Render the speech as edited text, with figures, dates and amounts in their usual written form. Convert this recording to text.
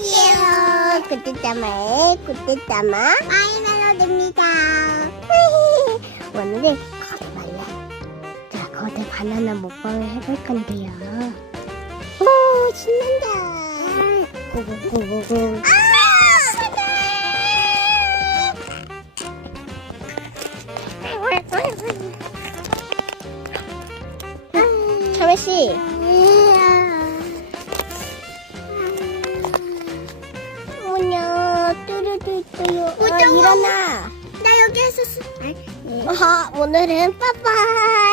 안녕하세요. 굿뚜따마의 굿뚜따마 아이멜로디입니다. 오늘은 거대 바나나 먹방을 해볼 건데요. 오, 신난다. 고고고고고. 차매씨. 뭐냐, 뚜루뚜뚜요. 일어나. 나 여기 있었어. 오늘은 빠빠이.